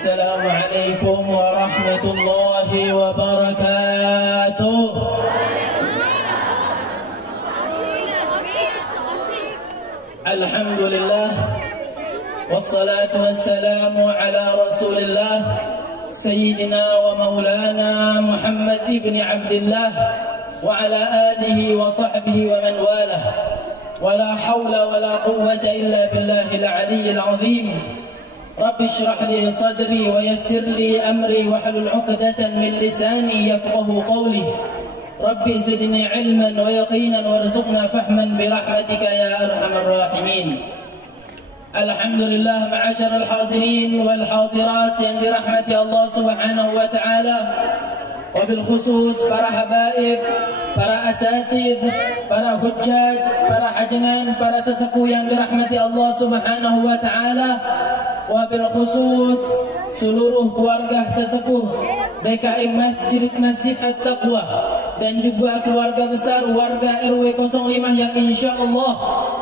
Assalamualaikum warahmatullahi wabarakatuh. Alhamdulillah, wassalatu wassalamu ala rasulillah Sayyidina wa maulana Muhammad ibn Abdullah wa ala alihi wa sahbihi wa man walah. Wa la hawla wa la quwwata illa billahil aliyyil azim. Rabbi shrah li sadri wa yassir li amri wa hlul 'uqdatan min lisani yafqahu qawli. Rabbi zidni ilman wa yaqinan warzuqna fahman bi rahmatika ya arhamar rahimin. Alhamdulillah, ma'asyiral hadirin wal hadirat yang dirahmati Allah Subhanahu wa taala. Wabil khusus para habaib, para asatidz, para hujjaj, para hajanan, para sesepuh yang dirahmati Allah Subhanahu wa taala. Wabil khusus seluruh keluarga sesepuh DKM Masjid At-Taqwa dan juga keluarga besar warga RW 05 yang insya Allah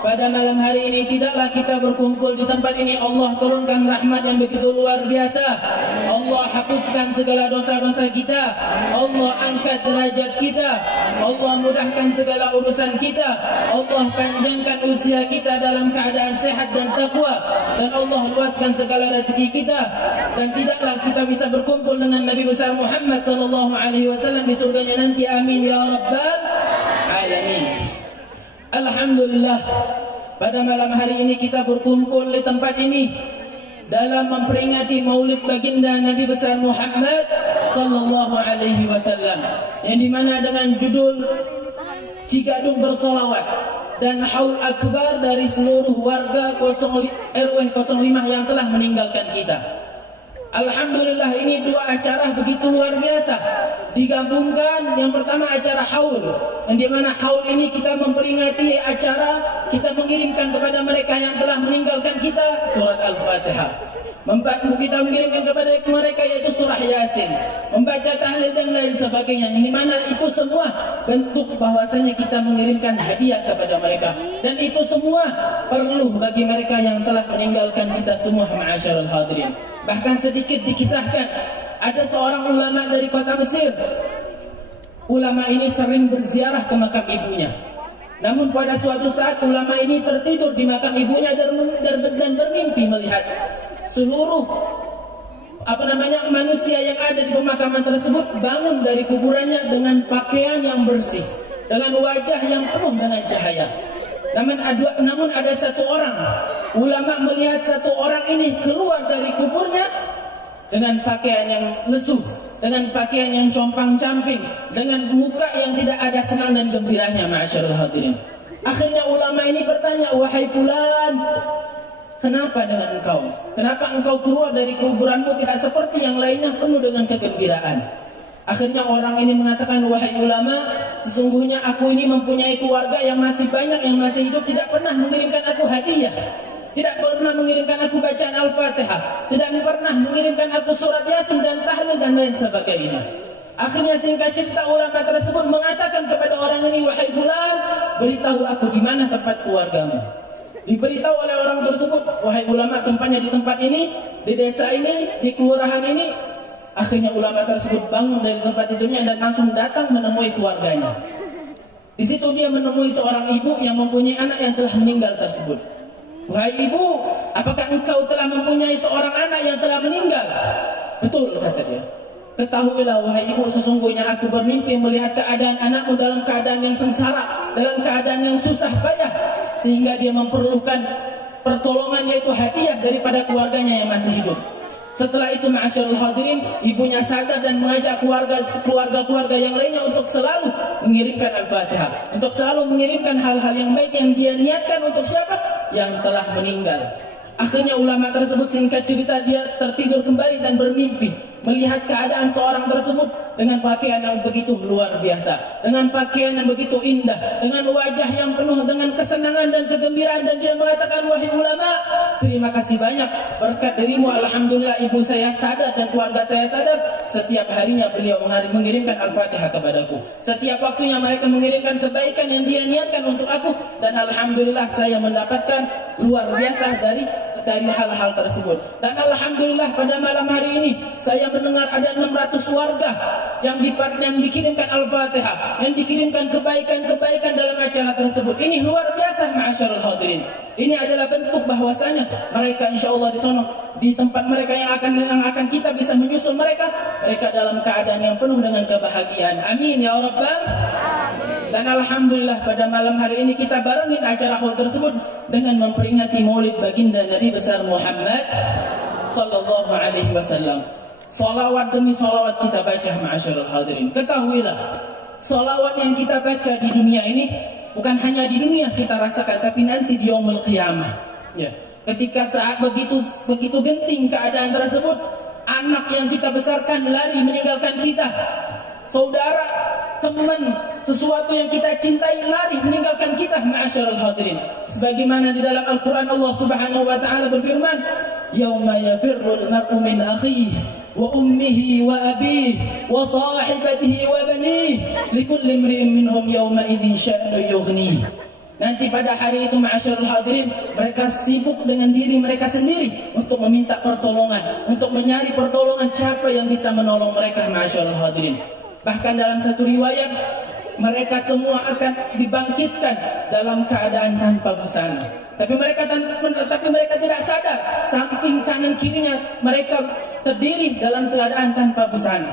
pada malam hari ini tidaklah kita berkumpul di tempat ini. Allah turunkan rahmat yang begitu luar biasa. Allah hapuskan segala dosa-dosa kita. Allah angkat derajat kita. Allah mudahkan segala urusan kita. Allah panjangkan usia kita dalam keadaan sehat dan takwa. Dan Allah luaskan segala rezeki kita. Dan tidaklah kita bisa berkumpul dengan Nabi besar Muhammad SAW di surganya nanti. Amin ya rabbal alamin. Alhamdulillah, pada malam hari ini kita berkumpul di tempat ini dalam memperingati maulid baginda Nabi besar Muhammad sallallahu alaihi wasallam, yang dimana dengan judul Cigadung bersolawat dan haul akbar dari seluruh warga RW 05 yang telah meninggalkan kita. Alhamdulillah, ini dua acara begitu luar biasa digabungkan. Yang pertama acara haul, yang dimana haul ini kita memperingati acara kita mengirimkan kepada mereka yang telah meninggalkan kita surat Al-Fatihah. Kita mengirimkan kepada mereka yaitu surah Yasin, membaca tahlil dan lain sebagainya. Yang dimana itu semua bentuk bahwasanya kita mengirimkan hadiah kepada mereka, dan itu semua perlu bagi mereka yang telah meninggalkan kita semua. Ma'asyiral hadirin, bahkan sedikit dikisahkan ada seorang ulama dari kota Mesir. Ulama ini sering berziarah ke makam ibunya. Namun pada suatu saat ulama ini tertidur di makam ibunya dan bermimpi melihat seluruh manusia yang ada di pemakaman tersebut bangun dari kuburannya dengan pakaian yang bersih, dengan wajah yang penuh dengan cahaya. Namun ada satu orang, ulama melihat satu orang ini keluar dari kuburnya dengan pakaian yang lesuh, dengan pakaian yang compang-camping, dengan muka yang tidak ada senang dan gembiranya. Ma'asyiral hadirin, akhirnya ulama ini bertanya, wahai fulan, kenapa dengan engkau? Kenapa engkau keluar dari kuburanmu tidak seperti yang lainnya penuh dengan kegembiraan? Akhirnya orang ini mengatakan, wahai ulama, sesungguhnya aku ini mempunyai keluarga yang masih banyak, yang masih hidup, tidak pernah mengirimkan aku hadiah, tidak pernah mengirimkan aku bacaan Al-Fatihah, tidak pernah mengirimkan aku surat Yasin dan tahlil dan lain sebagainya. Akhirnya singkat cerita ulama tersebut mengatakan kepada orang ini, wahai fulan, beritahu aku di mana tempat keluargamu. Diberitahu oleh orang tersebut, wahai ulama, tempatnya di tempat ini, di desa ini, di kelurahan ini. Akhirnya ulama tersebut bangun dari tempat tidurnya dan langsung datang menemui keluarganya. Di situ dia menemui seorang ibu yang mempunyai anak yang telah meninggal tersebut. Wahai ibu, apakah engkau telah mempunyai seorang anak yang telah meninggal? Betul, kata dia. Ketahuilah wahai ibu, sesungguhnya aku bermimpi melihat keadaan anakmu dalam keadaan yang sengsara, dalam keadaan yang susah payah, sehingga dia memerlukan pertolongan, yaitu hadiah daripada keluarganya yang masih hidup. Setelah itu, ma'asyarul hadirin, ibunya sadar dan mengajak keluarga yang lainnya untuk selalu mengirimkan Al-Fatihah, untuk selalu mengirimkan hal-hal yang baik yang dia niatkan untuk siapa? Yang telah meninggal. Akhirnya ulama tersebut, singkat cerita, dia tertidur kembali dan bermimpi melihat keadaan seorang tersebut dengan pakaian yang begitu luar biasa, dengan pakaian yang begitu indah, dengan wajah yang penuh dengan kesenangan dan kegembiraan. Dan dia mengatakan, wahai ulama, terima kasih banyak, berkat dirimu alhamdulillah ibu saya sadar dan keluarga saya sadar. Setiap harinya beliau mengirimkan Al-Fatihah kepadaku, setiap waktunya mereka mengirimkan kebaikan yang dia niatkan untuk aku, dan alhamdulillah saya mendapatkan luar biasa dari hal-hal tersebut. Dan alhamdulillah pada malam hari ini saya mendengar ada 600 warga yang dikirimkan Al-Fatihah, yang dikirimkan kebaikan-kebaikan dalam acara tersebut. Ini luar biasa ma'asyarul hadirin. Ini adalah bentuk bahwasanya mereka insyaallah di sana, di tempat mereka yang akan kita bisa menyusul mereka dalam keadaan yang penuh dengan kebahagiaan. Amin ya rabbal. Dan alhamdulillah pada malam hari ini kita barengin acara hal tersebut dengan memperingati Maulid baginda Nabi besar Muhammad sallallahu alaihi wasallam. Salawat demi salawat kita baca ma'asyarul hadirin. Ketahuilah, salawat yang kita baca di dunia ini bukan hanya di dunia kita rasakan, tapi nanti di yaumul qiyamah. Ya, ketika saat begitu genting keadaan tersebut, anak yang kita besarkan lari meninggalkan kita, saudara, teman, sesuatu yang kita cintai lari meninggalkan kita ma'asyarul hadirin. Sebagaimana di dalam Al-Quran Allah Subhanahu wa taala berfirman, "Yauma yafirrul mar'u min akhihi wa ummihi wa abihi wa sahibatihi wa banihi likulli imri'in minhum yawma idzin sya'nu yughnihi." Nanti pada hari itu ma'asyarul hadirin, mereka sibuk dengan diri mereka sendiri untuk meminta pertolongan, untuk mencari pertolongan siapa yang bisa menolong mereka ma'asyarul hadirin. Bahkan dalam satu riwayat, mereka semua akan dibangkitkan dalam keadaan tanpa busana. Tapi mereka tidak sadar, samping kanan kirinya mereka terdiri dalam keadaan tanpa busana.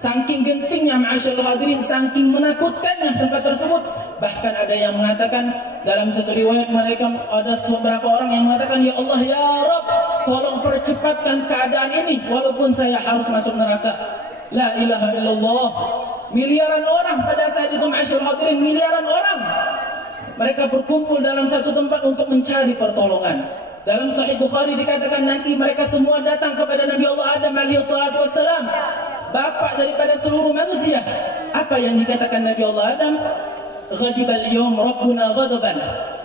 Saking gentingnya ma'asyarul hadirin, saking menakutkannya tempat tersebut. Bahkan ada yang mengatakan dalam satu riwayat, mereka ada beberapa orang yang mengatakan, "Ya Allah, ya Rabb, tolong percepatkan keadaan ini walaupun saya harus masuk neraka." La ilaha illallah. Miliaran orang pada saat itu ma'asyarul hadirin, miliaran orang. Mereka berkumpul dalam satu tempat untuk mencari pertolongan. Dalam Sahih Bukhari dikatakan nanti mereka semua datang kepada Nabi Allah Adam alaihi salatu wassalam, bapak daripada seluruh manusia. Apa yang dikatakan Nabi Allah Adam? "Ghadibal yawm rabbuna ghadaban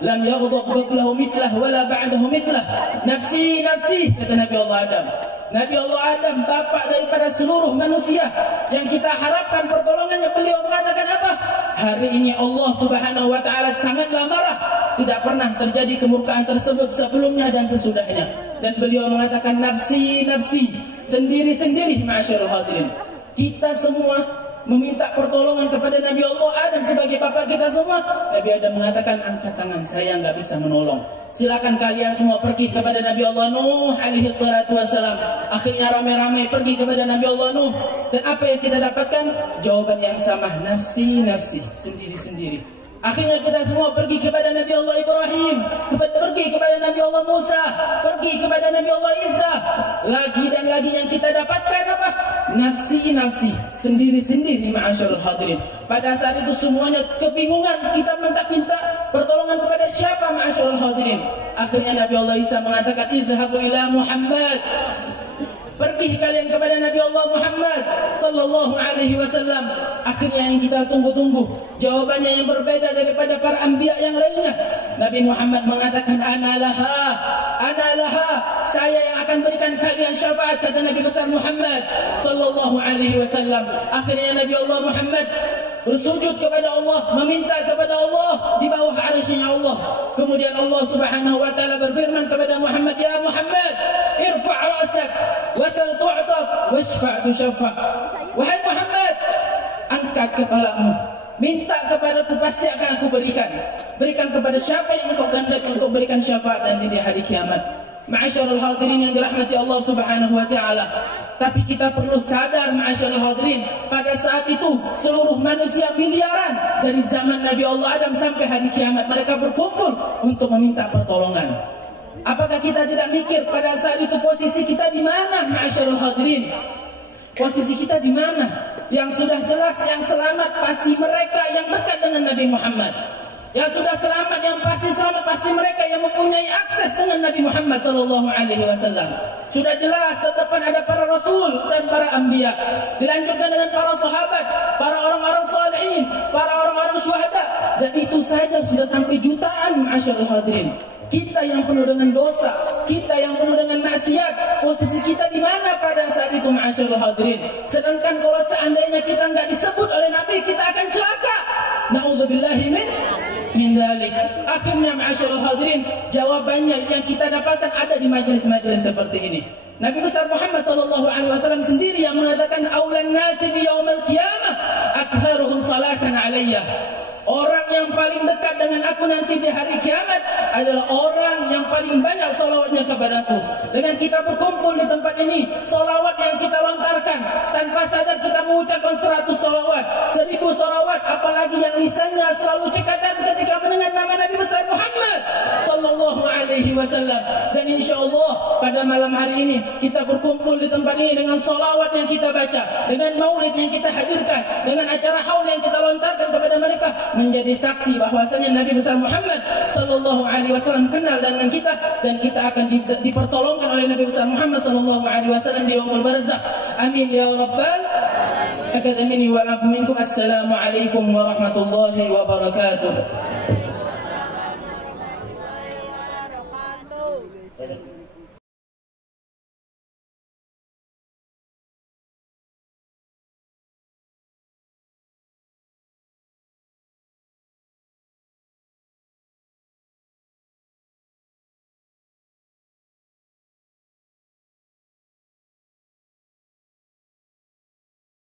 lam yaghdab qablahu mithlah wala ba'dahu mithlah. Nafsi nafsi," kata Nabi Allah Adam. Nabi Allah Adam, bapak daripada seluruh manusia yang kita harapkan pertolongannya, beliau mengatakan apa? Hari ini Allah Subhanahu wa taala sangatlah marah. Tidak pernah terjadi kemurkaan tersebut sebelumnya dan sesudahnya. Dan beliau mengatakan nafsi nafsi, sendiri-sendiri ma'asyarul hadirin. Kita semua meminta pertolongan kepada Nabi Allah Adam sebagai bapak kita semua. Nabi Adam mengatakan, "Angkat tangan, saya nggak bisa menolong." Silakan kalian semua pergi kepada Nabi Allah Nuh alaihi salatu wassalam. Akhirnya ramai-ramai pergi kepada Nabi Allah Nuh. Dan apa yang kita dapatkan? Jawaban yang sama, nafsi nafsi, sendiri-sendiri. Akhirnya kita semua pergi kepada Nabi Allah Ibrahim, pergi kepada Nabi Allah Musa, pergi kepada Nabi Allah Isa. Lagi dan lagi yang kita dapatkan apa? Nafsi nafsi, sendiri-sendiri ma'asyarul hadirin. Pada saat itu semuanya kebingungan, kita minta pertolongan kepada siapa ma'asyarul hadirin. Akhirnya Nabi Allah Isa mengatakan, "Idhabu ila Muhammad." Pergi kalian kepada Nabi Allah Muhammad sallallahu alaihi wasallam. Akhirnya yang kita tunggu-tunggu, jawabannya yang berbeda daripada para anbiya yang lainnya. Nabi Muhammad mengatakan, ana laha, saya yang akan berikan kalian syafaat, kata Nabi besar Muhammad sallallahu alaihi wasallam. Akhirnya Nabi Allah Muhammad bersujud kepada Allah, meminta kepada Allah di bawah arsy-Nya Allah. Kemudian Allah Subhanahu wa taala berfirman kepada Muhammad, "Ya Muhammad, irfa' ra'sak wasal tu'tak washfa' tushaffa." Wahai Muhammad, angkat kepalamu, minta kepadaku, pasti akan aku berikan. Berikan kepada siapa yang engkau kehendaki untuk berikan syafaat nanti di hari kiamat. Ma'asyarul hadirin yang dirahmati Allah Subhanahu wa taala. Tapi kita perlu sadar ma'asyarul hadirin, pada saat itu seluruh manusia miliaran dari zaman Nabi Allah Adam sampai hari kiamat mereka berkumpul untuk meminta pertolongan. Apakah kita tidak mikir pada saat itu posisi kita di mana ma'asyarul hadirin? Posisi kita di mana? Yang sudah jelas yang selamat pasti mereka yang dekat dengan Nabi Muhammad. Yang sudah selamat, yang pasti selamat pasti mereka yang mempunyai akses dengan Nabi Muhammad sallallahu alaihi wasallam. Sudah jelas depan ada para rasul dan para anbiya. Dilanjutkan dengan para sahabat, para orang-orang salihin, para orang-orang syuhada, dan itu saja sudah sampai jutaan ma'asyarul hadirin. Kita yang penuh dengan dosa, kita yang penuh dengan maksiat, posisi kita di mana pada saat itu ma'asyarul hadirin? Sedangkan kalau seandainya kita nggak disebut oleh Nabi, kita akan celaka. Na'udzubillahi min min dzalik. Akhirnya ma'asyiral hadirin, jawabannya yang kita dapatkan ada di majelis-majelis seperti ini. Nabi besar Muhammad sallallahu alaihi wasallam sendiri yang mengatakan aulan nasi fi yaumil qiyamah aktsaruhum salatan alayya. Orang yang paling dekat dengan aku nanti di hari kiamat adalah orang yang paling banyak salawatnya kepadaku. Dengan kita berkumpul di tempat ini, salawat yang kita lontarkan tanpa sadar kita mengucapkan 100 salawat, 1000 salawat, apalagi yang lisannya selalu cekatan ketika mendengar nama Nabi besar Muhammad sallallahu alaihi wasallam. Dan insyaallah pada malam hari ini kita berkumpul di tempat ini dengan salawat yang kita baca, dengan maulid yang kita hadirkan, dengan acara haul yang kita lontarkan kepada mereka, menjadi saksi bahwasanya Nabi besar Muhammad sallallahu alaihi wasallam kenal dengan kita, dan kita akan dipertolongkan oleh Nabi besar Muhammad sallallahu alaihi wasallam di yaumul barzakh. Amin ya rabbal alamin wa minkum. Assalamu alaikum warahmatullahi wabarakatuh.